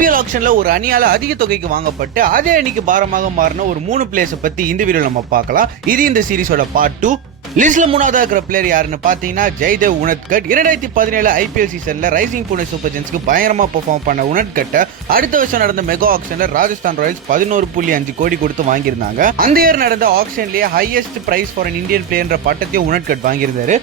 IPL ஆக்ஷன்ல ஒரு அணியால அதிக தொகைக்கு வாங்கப்பட்டு அதே அணிக்கு பாரமாக மாறின ஒரு 3 பிளேயர்ஸ் பத்தி இந்த வீடியோ நம்ம பார்க்கலாம். இது இந்த சீரிஸோட பார்ட் 2. லிஸ்ட்ல மூணாவதா இருக்கிற பிளேயர் யாருன்னு பாத்தீங்கன்னா ஜெய்தேவ் உனத்கட். 2017 ஐபிஎல் சீசன்ல ரைசிங் புனே சூப்பர் ஜெயின்ஸ்க்கு பயங்கரமா பெர்ஃபார்ம் பண்ண உனத்கட்டை அடுத்த வருஷம் நடந்த மெகா ஆக்ஷன்ல ராஜஸ்தான் ராயல்ஸ் 11.5 கோடி கொடுத்து வாங்கியிருந்தாங்க. அந்த இயர் நடந்த ஆக்ஷன்லயே highest price for an Indian player பட்டத்தையும் உனத்கட் வாங்கியிருந்தாரு.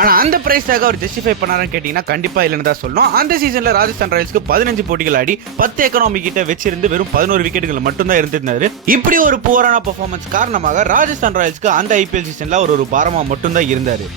ஆனா அந்த பிரைஸ்க்காக அவர் ஜஸ்டிஃபை பண்ணாருன்னு கேட்டீங்கன்னா கண்டிப்பா இல்லைன்னு தான் சொல்லணும். அந்த சீசன்ல ராஜஸ்தான் ராயல்ஸ்க்கு 15 போட்டிகள் ஆடி 10 எக்கனாமி கிட்ட வச்சிருந்து வெறும் 11 விக்கெட்டுகள் மட்டும் தான் இருந்திருந்தாரு. இப்படி ஒரு புவரான பெர்ஃபார்மன்ஸ் காரணமாக ராஜஸ்தான் ராயல்ஸ்க்கு அந்த ஐபிஎல் சீசன்ல ஒரு பாரமா மட்டும் தான் இருந்தாரு.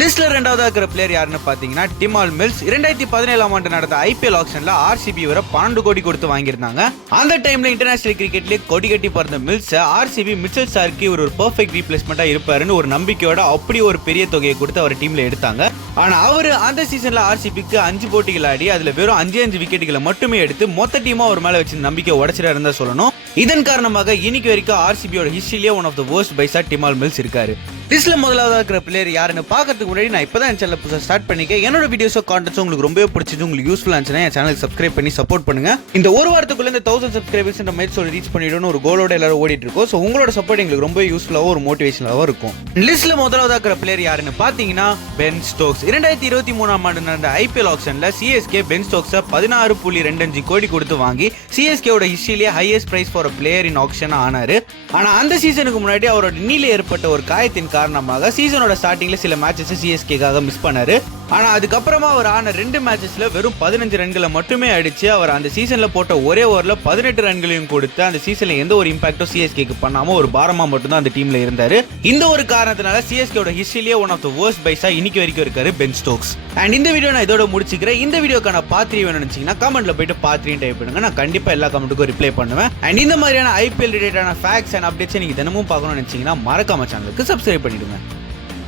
லிஸ்ட்ல ரெண்டாவதா இருக்கிற பிளேயர் யாருன்னு பாத்தீங்கன்னா டிமால் மில்ஸ். 2017 ஆண்டு நடந்த ஐபிஎல் ஆக்ஷன்ல ஆர்சிபி வர 12 கோடி கொடுத்து வாங்கியிருந்தாங்க. அந்த டைம்ல இன்டர்நேஷனல் கிரிக்கெட்லயே கொடி கட்டி பறந்த மில்ஸ் ஆர்சிபி மிச்சல் சார்க்கு ஒரு பெர்ஃபெக்ட் ரீப்ளேஸ்மெண்டா இருப்பாருன்னு ஒரு நம்பிக்கையோட அப்படி ஒரு பெரிய தொகையை கொடுத்து அவர் டீம்ல எடுத்தாங்க. ஆனா அவரு அந்த சீசன்ல ஆர்சிபிக்கு 5 போட்டிகள் ஆடி அதுல வெறும் 5 விக்கெட்டுகளை மட்டுமே எடுத்து மொத்த டீமா ஒரு மேல வச்சு நம்பிக்கை உடைச்சிட்டு இருந்தா சொல்லணும். இதன் காரணமாக இன்னைக்கு வரைக்கும் ஆர்சிபியோட ஹிஸ்டரியிலே one of the worst buys Tymal Mills இருக்காரு. லிஸ்ட்ல முதலாவதா இருக்கிற பிளேயர் யாருன்னு பார்க்கறதுக்கு முன்னாடி நான் இப்பதான் சேனல் புதுசா ஸ்டார்ட் பண்ணிக்க. என்னோட வீடியோஸோ கான்டென்ட்ஸ் உங்களுக்கு ரொம்பவே பிடிச்சது, உங்களுக்கு யூஸ்ஃபுல்லா இருந்துச்சுன்னா என் சேனலுக்கு சப்ஸ்கிரைப் பண்ணி சப்போர்ட் பண்ணுங்க. இந்த ஒரு வாரத்துக்குள்ள இந்த 1000 சப்ஸ்கிரைபர்ஸ் இந்த மைல்ஸ்டோன் ரீச் பண்ணிடணும் ஒரு கோலோட எல்லாரும் ஓடிட்டு இருக்கோம். சோ உங்களோட சப்போர்ட் எங்களுக்கு ரொம்ப யூஸ்ஃபுல்லாவும் ஒரு மோட்டிவேஷனாவும் இருக்கும். லிஸ்ட்ல முதலாவதா இருக்கிற பிளேயர் யாருன்னு பாத்தீங்கன்னா பென் ஸ்டோக்ஸ். 2023 ஆண்டு நடந்த ஐபிஎல் ஆக்ஷன்ல சிஎஸ்கே பென் ஸ்டோக்ஸை 16.25 கோடி கொடுத்து வாங்கி சிஎஸ்கேவோட ஹிஸ்டரியிலேயே highest price for player in auction ஆனாரு. ஆனா அந்த சீசனுக்கு முன்னாடி அவரோட நீல ஏற்பட்ட ஒரு காயத்தின் காரணமாக சீசனோட ஸ்டார்டிங்ல சில மேட்சஸ் சிஎஸ்கேக்காக மிஸ் பண்ணாரு. ஆனா அதுக்கப்புறமா அவர் ஆன 2 மேட்சஸ்ல வெறும் 15 ரன்களை மட்டுமே அடிச்சு அவர் அந்த சீசன்ல போட்ட ஒரே ஓவர்ல 18 ரன்களையும் கொடுத்து அந்த சீசன்ல எந்த ஒரு இம்பாக்டும் சிஎஸ்கேக்கு பண்ணாம ஒரு பாரமா மட்டும் தான் அந்த டீம்ல இருந்தாரு. இந்த ஒரு காரணத்தினால சிஎஸ்கேவோட ஹிஸ்டரியிலேயே ஒன் ஆஃப் த வர்ஸ்ட் பைஸா இன்னைக்கு வரைக்கும் இருக்காரு பென் ஸ்டோக்ஸ். அண்ட் இந்த வீடியோ நான் இதோட முடிச்சுக்கிறேன். இந்த வீடியோக்கான பாத்ரி வேணும்னு நினைச்சீங்கன்னா கமெண்ட்ல போயிட்டு பாத்ரின்னு டைப் பண்ணுங்க. நான் கண்டிப்பா எல்லா கமெண்ட்டுக்கும் ரிப்ளை பண்ணுவேன். அண்ட் இந்த மாதிரியான ஐபிஎல் ரிலேட்டடான ஃபேக்ட்ஸ் அண்ட் அப்டேட்ஸ் நீங்க தினமும் பார்க்கணும்னு நினைச்சீங்கன்னா மறக்காம சேனலுக்கு சப்ஸ்கிரைப் பண்ணிடுங்க.